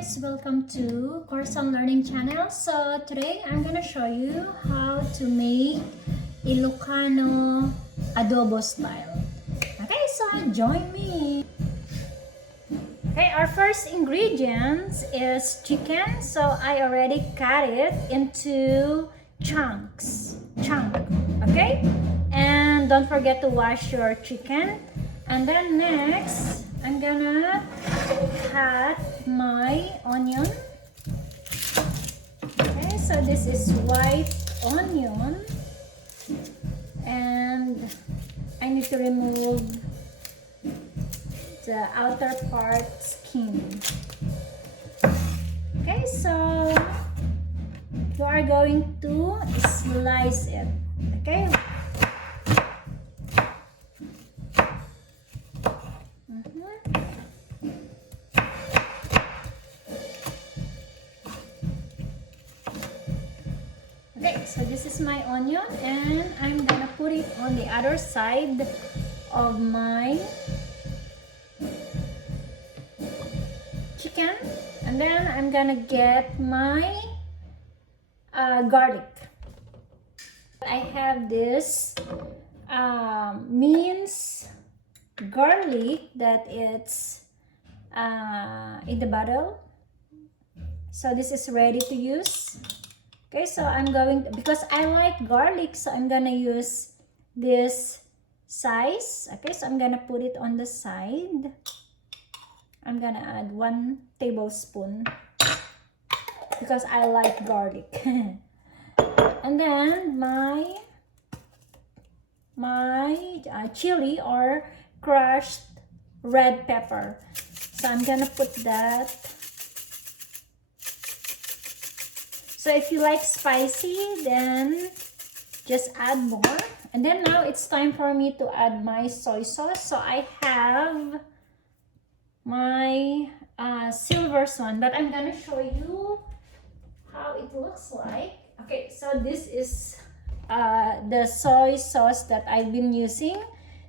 guys, welcome to Corson Learning Channel. So today I'm gonna show you how to make Ilocano adobo style. Okay, so join me. Okay, our first ingredients is chicken. So I already cut it into chunks. Okay, and don't forget to wash your chicken. And then next, I'm gonna cut my onion. Okay, so this is white onion, and I need to remove the outer part skin. Okay, so you are going to slice it. Okay. Okay, so this is my onion, and I'm gonna put it on the other side of my chicken, and then I'm gonna get my garlic. I have this minced garlic that it's in the bottle, so this is ready to use. Okay, so I'm going to, because I like garlic, so I'm gonna use this size. Okay, so I'm gonna put it on the side. I'm gonna add 1 tablespoon because I like garlic. And then my chili or crushed red pepper. So I'm gonna put that. So if you like spicy, then just add more. And then now it's time for me to add my soy sauce. So I have my silver one, but I'm gonna show you how it looks like. Okay, so this is the soy sauce that I've been using.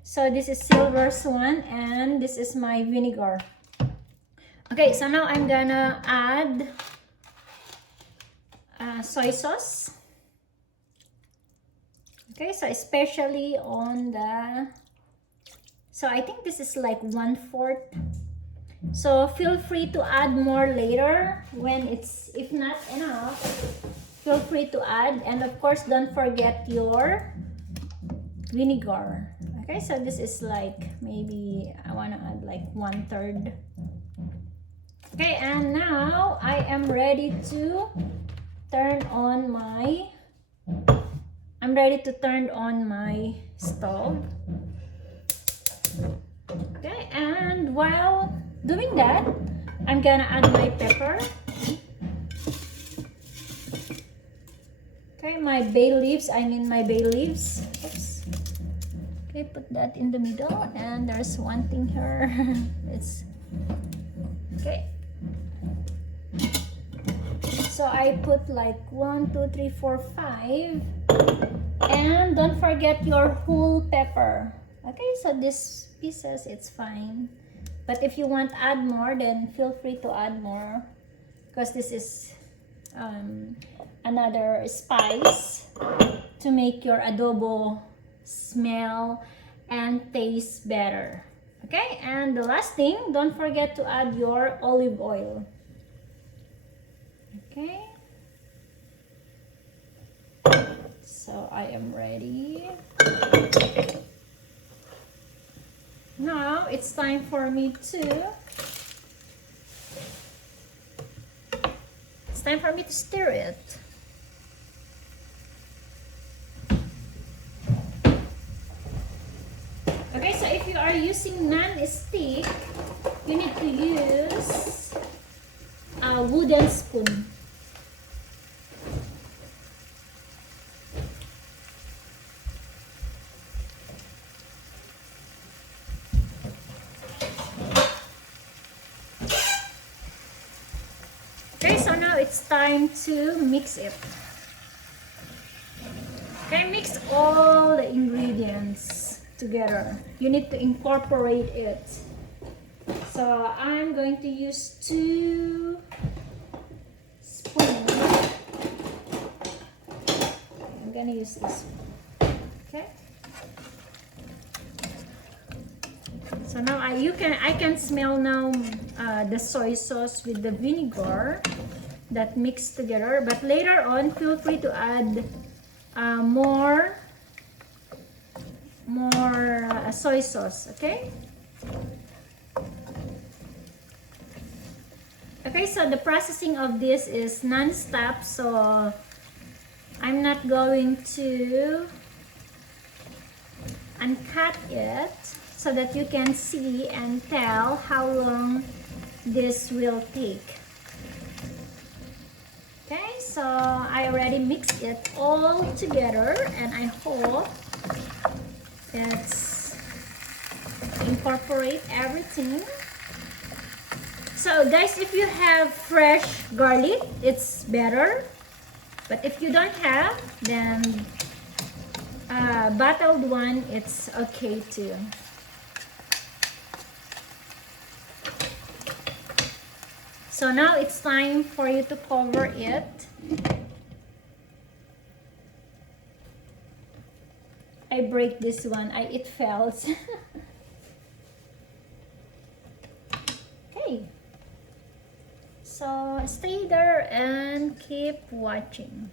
So this is silver one, and this is my vinegar. Okay, so now I'm gonna add soy sauce. Okay, so especially on the, so I think this is like 1/4. So feel free to add more later when it's, if not enough, feel free to add. And of course, don't forget your vinegar. Okay, so this is like, maybe I want to add like 1/3. Okay, and now I am ready to turn on my, stove. Okay, and while doing that, I'm gonna add my pepper. Okay, my bay leaves. Oops. Okay, put that in the middle, and there's one thing here. It's okay. So I put like 1, 2, 3, 4, 5, and don't forget your whole pepper. Okay, so these pieces, it's fine, but if you want to add more, then feel free to add more, because this is another spice to make your adobo smell and taste better. Okay, and the last thing, don't forget to add your olive oil. Okay, so I am ready. Now it's time for me to stir it. Okay, so if you are using non-stick, you need to use a wooden spoon. Okay, so now it's time to mix it. Okay, mix all the ingredients together. You need to incorporate it. So I'm going to use 2 spoons. I'm gonna use this one. Okay. So now I can smell now the soy sauce with the vinegar that mixed together. But later on, feel free to add more soy sauce. Okay. Okay, so the processing of this is non-stop, so I'm not going to uncut it so that you can see and tell how long this will take. Okay, so I already mixed it all together and I hope it's incorporate everything. So guys, if you have fresh garlic, it's better. But if you don't have, then bottled one, it's okay too. So now it's time for you to cover it. I break this one. It fell. Okay. So stay there and keep watching.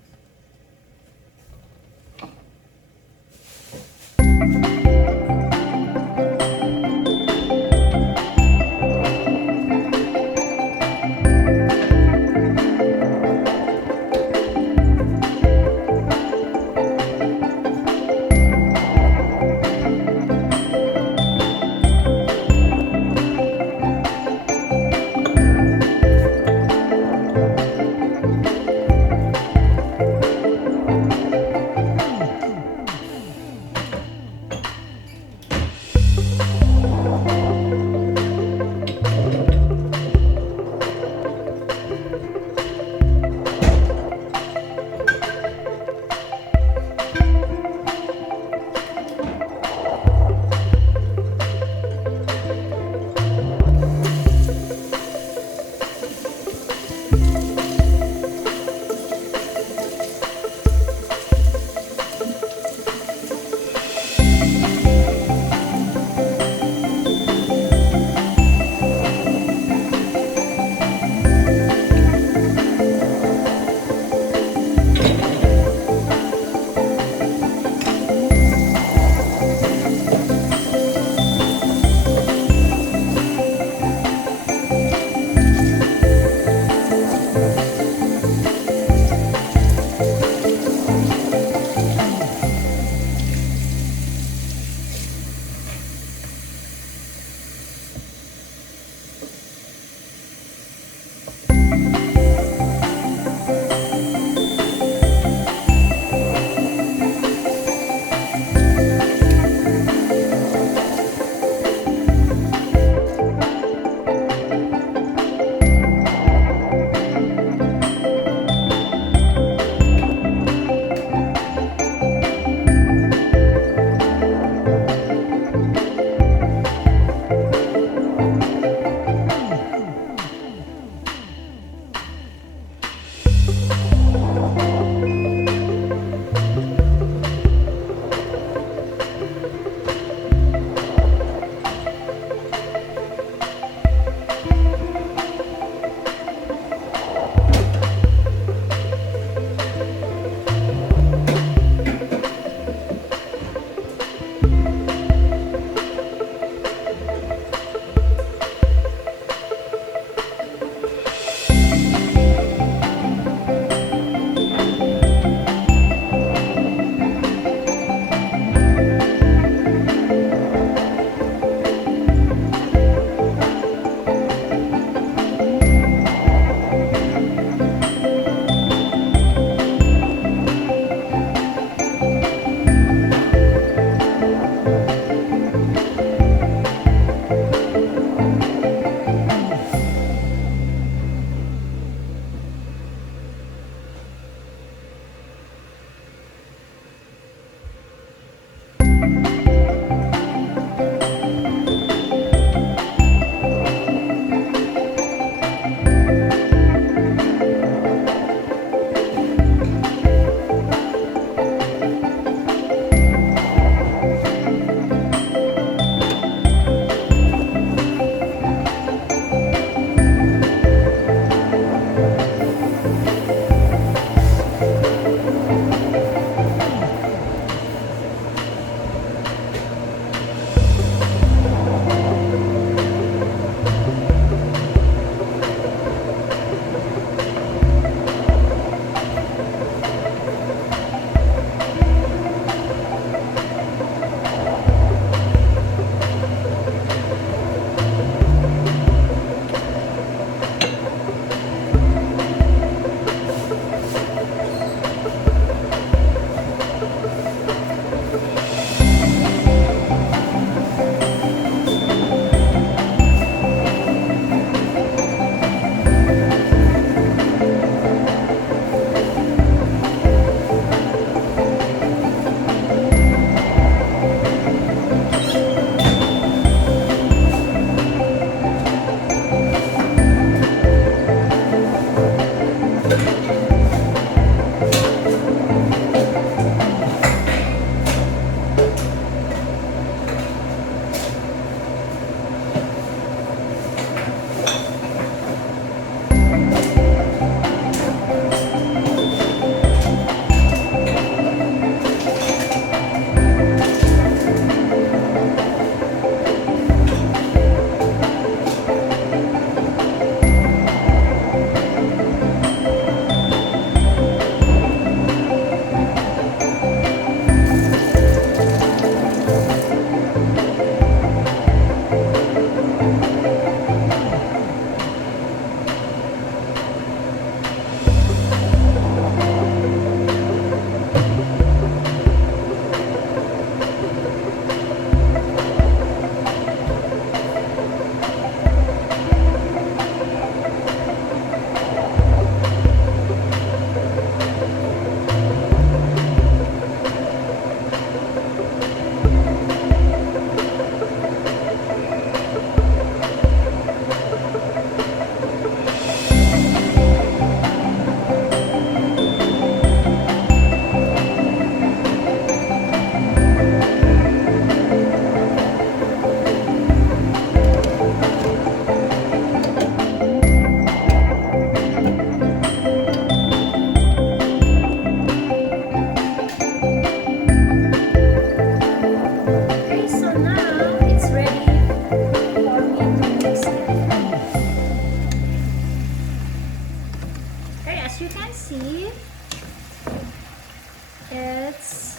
it's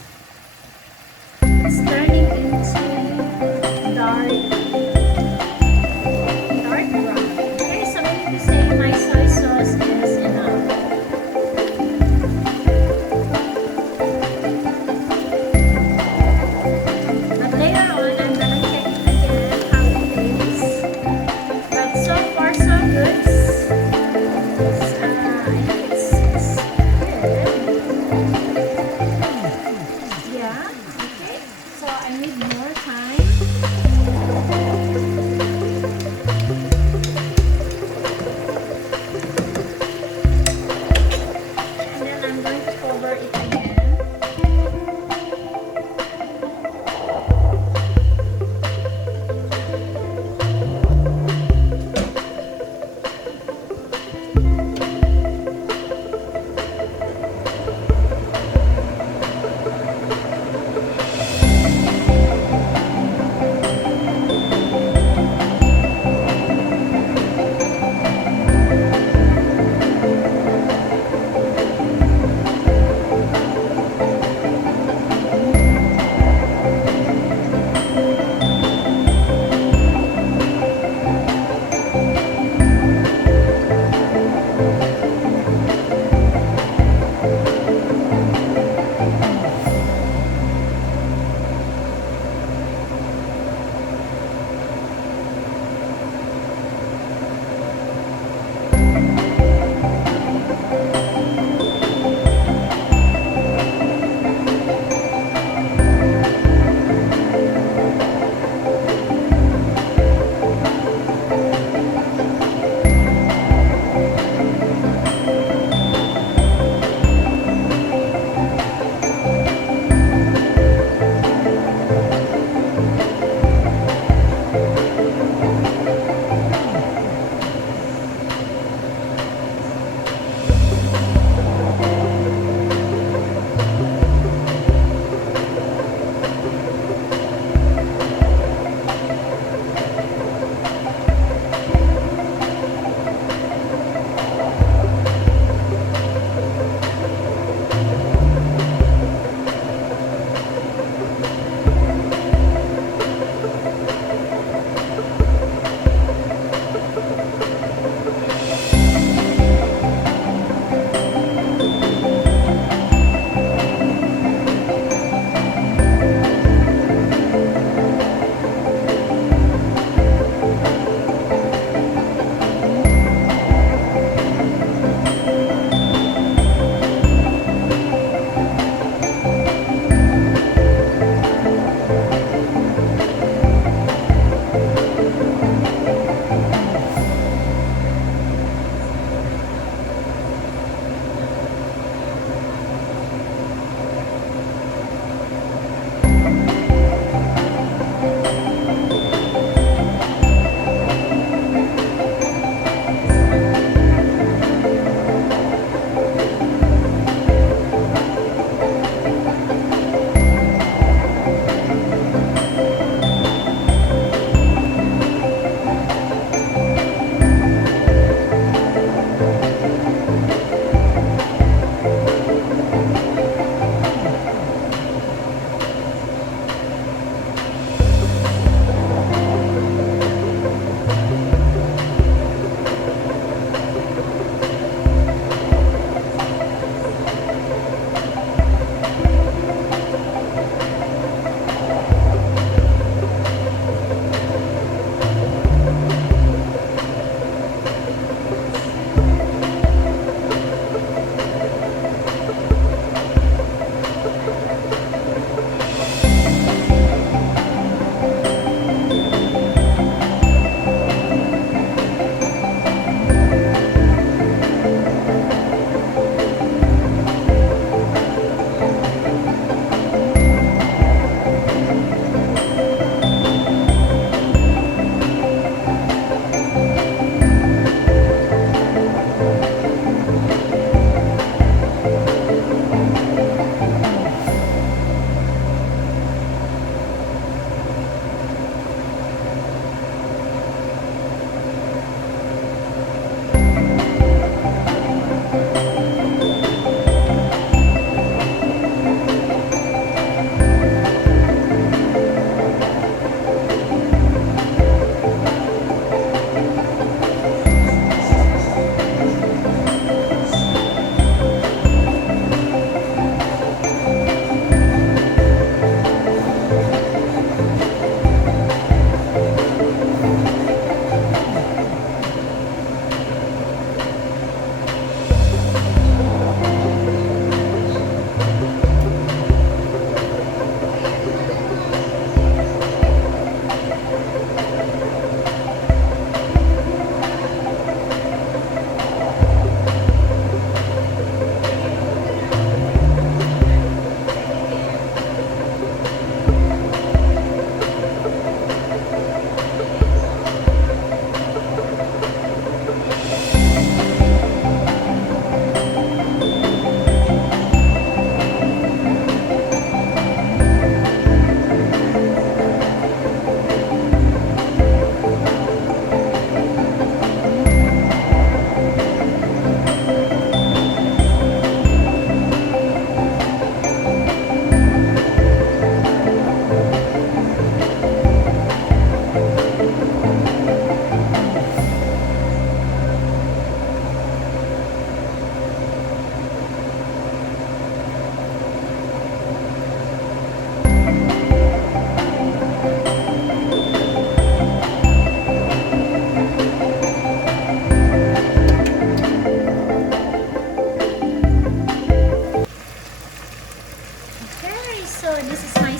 turning into dark brown. Okay, so I need to say my soy sauce is enough. But later on, I'm gonna check again how it tastes. But so far, so good. I think it's good. Yeah. Okay. So I need more time. And then I'm going to cover it again.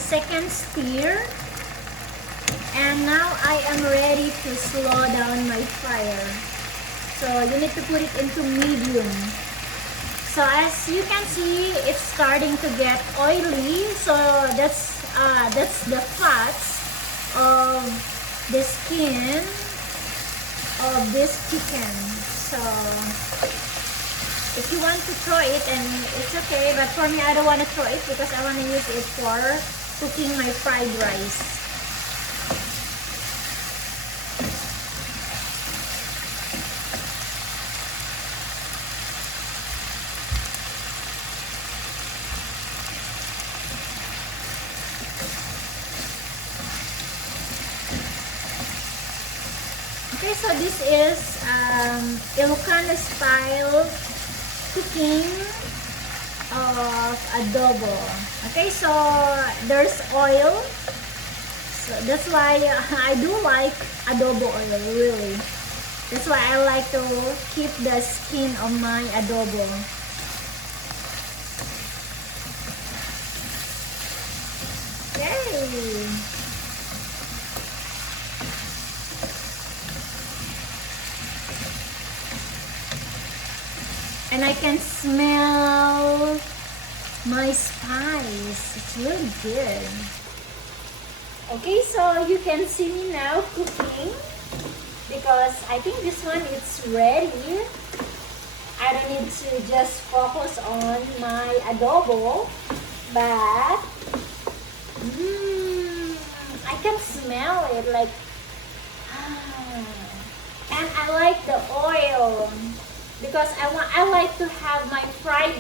second stir. And now I am ready to slow down my fire. So you need to put it into medium. So as you can see, it's starting to get oily. So that's the fats of the skin of this chicken. So if you want to throw it, and it's okay, but for me I don't want to throw it because I want to use it for cooking my fried rice. Okay, so this is Ilocano style cooking of adobo. Okay, so there's oil. So that's why I do like adobo oil, really. That's why I like to keep the skin of my adobo. Okay. And I can smell my spice. It's really good. Okay, so you can see me now cooking because I think this one is ready. I don't need to just focus on my adobo, but I can smell it like, and I like the oil. Because I like to have my fried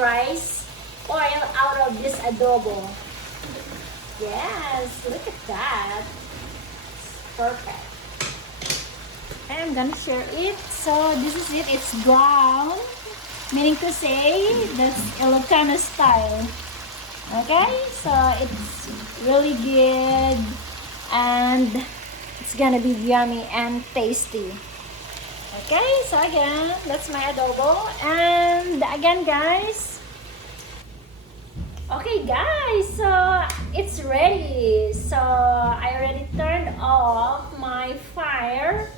rice oil out of this adobo. Yes, look at that. It's perfect. I'm gonna share it. So this is it. It's brown, meaning to say that's Ilocano style. Okay, so it's really good and it's gonna be yummy and tasty. Okay, so again, that's my adobo. And again, guys. Okay, guys, so it's ready. So I already turned off my fire.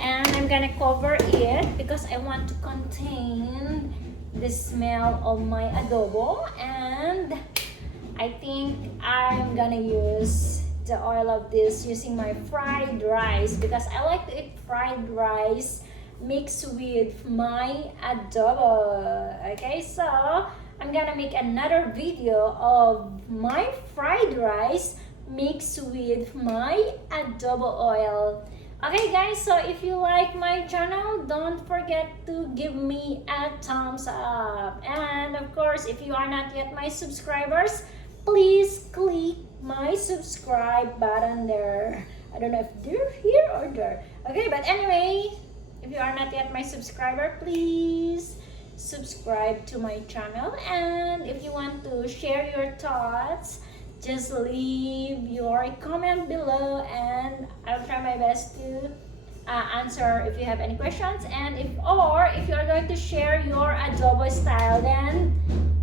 And I'm gonna cover it because I want to contain the smell of my adobo. And I think I'm gonna use the oil of this using my fried rice because I like to eat fried rice mixed with my adobo. Okay, so I'm gonna make another video of my fried rice mixed with my adobo oil. Okay guys, so if you like my channel, don't forget to give me a thumbs up. And of course, if you are not yet my subscribers, please click my subscribe button there. I don't know if they're here or there. Okay, but anyway, if you are not yet my subscriber, please subscribe to my channel. And if you want to share your thoughts, just leave your comment below and I'll try my best to answer if you have any questions. And if you are going to share your adobo style, then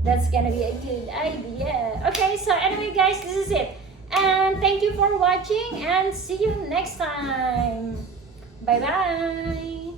that's gonna be a good idea. Okay, so anyway guys, this is it. And thank you for watching and see you next time. Bye bye.